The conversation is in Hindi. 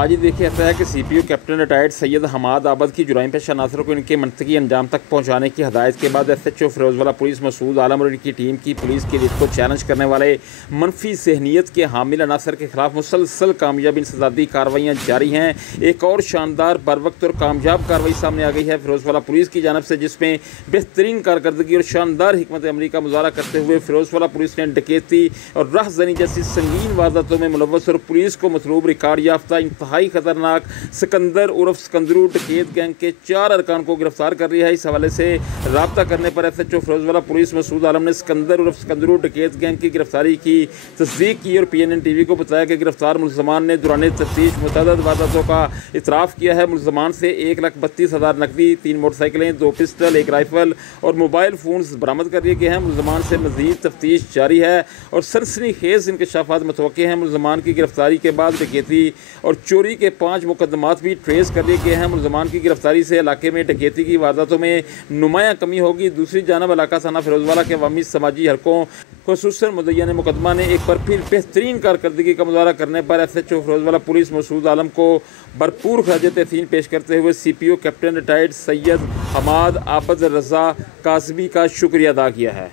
आज ही देखिए ऐसा है कि CPO captain retired Syed Hammad Abid की जुराइम पेशा नासर को इनके मंतकी अंजाम तक पहुंचाने की हदायत के बाद एसएचओ फिरोजवाला पुलिस मसूद आलम और इनकी टीम की पुलिस की रीत को चैलेंज करने वाले मनफी जहनीत के हामिल अनासर के खिलाफ मुसलसल कामयाब इंसदादी कार्रवाइयाँ जारी हैं। एक और शानदार बरवक्त और कामयाब कार्रवाई सामने आ गई है फिरोजवाला पुलिस की जानब से, जिसमें बेहतरीन कारकर्दगी और शानदार हिकमत अमली का मुजाहरा करते हुए फिरोजवाला पुलिस ने डकैती और राहज़नी जैसी संगीन वारदातों में मुलव्वस और पुलिस को मतलूब रिकॉर्ड याफ्ता इंतहाई खतरनाक सिकंदर उर्फ सिकंदरू डकैत गैंग के 4 अरकान को गिरफ्तार कर लिया है। इस हवाले से राब्ता करने पर एसएचओ फिरोजवाला पुलिस मसूद आलम ने सिकंदर उर्फ सिकंदरू डकैत गैंग की गिरफ्तारी की तस्दीक की और PNN TV को बताया कि गिरफ्तार मुलजमान ने दौरान तफ्तीश मुतअद्दिद वारदातों का इतराफ़ किया है। मुलजमान से 1,32,000 नकदी, 3 मोटरसाइकिलें, 2 पिस्टल, 1 राइफल और मोबाइल फ़ोन्स बरामद कर लिए गए हैं। मुलजमान से मज़ीद तफ्तीश जारी है और सनसनीखेज़ इंकशाफात मुतवक्के हैं। मुलजमान की गिरफ्तारी के बाद डकैती और चोरी के 5 मुकदमात भी ट्रेस कर लिए गए हैं। मुलजमान की गिरफ्तारी से इलाके में डकैती की वारदातों में नुमायाँ कमी होगी। दूसरी जानब इलाका थाना फिरोजवाला के अवामी समाजी हलकों खुसूसन मुद्दईयान मुकदमा ने एक बार फिर बेहतरीन कारकर्दगी का मुजाहरा करने पर एसएचओ फिरोजवाला पुलिस मसूद आलम को भरपूर खराज तहसीन पेश करते हुए CPO captain retired Syed Hammad Abid Raza Kasbi का शुक्रिया अदा किया है।